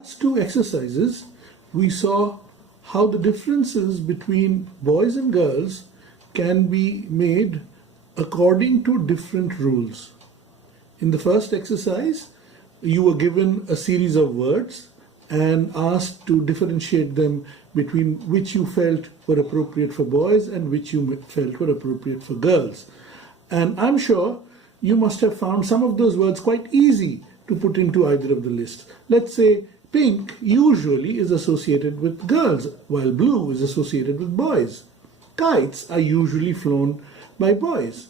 Last two exercises, we saw how the differences between boys and girls can be made according to different rules. In the first exercise, you were given a series of words and asked to differentiate them between which you felt were appropriate for boys and which you felt were appropriate for girls. And I'm sure you must have found some of those words quite easy to put into either of the lists. Let's say pink usually is associated with girls, while blue is associated with boys. Kites are usually flown by boys,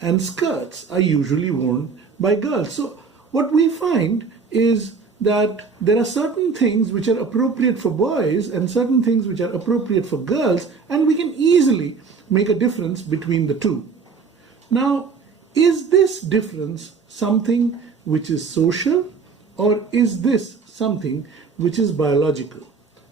and skirts are usually worn by girls. So what we find is that there are certain things which are appropriate for boys and certain things which are appropriate for girls, and we can easily make a difference between the two. Now, is this difference something which is social, or is this something which is biological?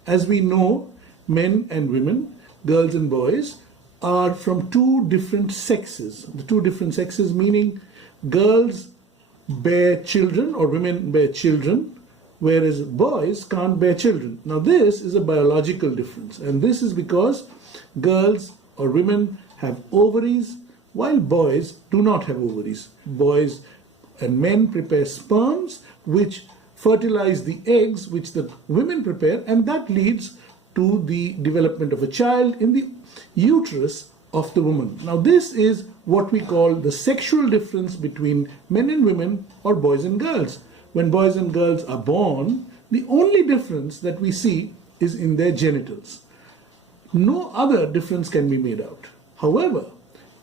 As we know, men and women, girls and boys, are from two different sexes. The two different sexes meaning girls bear children or women bear children, whereas boys can't bear children. Now this is a biological difference, and this is because girls or women have ovaries while boys do not have ovaries. Boys and men prepare sperms which fertilize the eggs which the women prepare, and that leads to the development of a child in the uterus of the woman. Now this is what we call the sexual difference between men and women or boys and girls. When boys and girls are born, the only difference that we see is in their genitals. No other difference can be made out. However,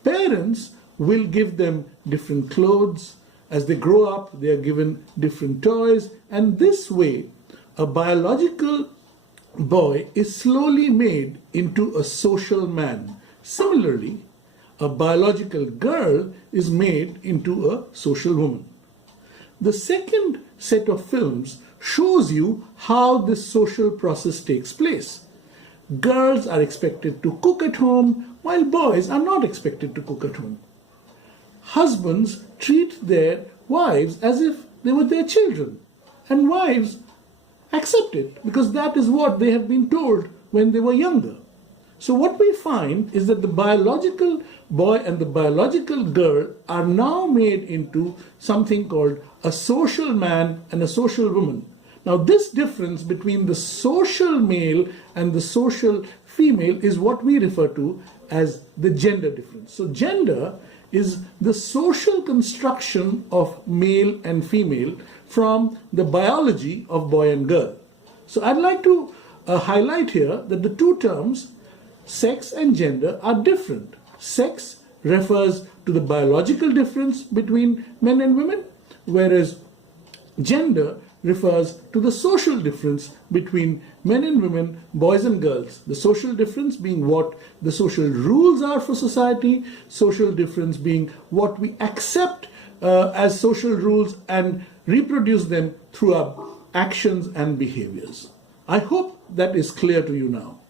parents will give them different clothes. As they grow up, they are given different toys, and this way a biological boy is slowly made into a social man. Similarly, a biological girl is made into a social woman. The second set of films shows you how this social process takes place. Girls are expected to cook at home, while boys are not expected to cook at home. Husbands treat their wives as if they were their children, and wives accept it because that is what they have been told when they were younger. So what we find is that the biological boy and the biological girl are now made into something called a social man and a social woman. Now this difference between the social male and the social female is what we refer to as the gender difference. So gender is the social construction of male and female from the biology of boy and girl. So I'd like to highlight here that the two terms sex and gender are different. Sex refers to the biological difference between men and women, whereas gender refers to the social difference between men and women, boys and girls. The social difference being what the social rules are for society, social difference being what we accept as social rules and reproduce them through our actions and behaviors. I hope that is clear to you now.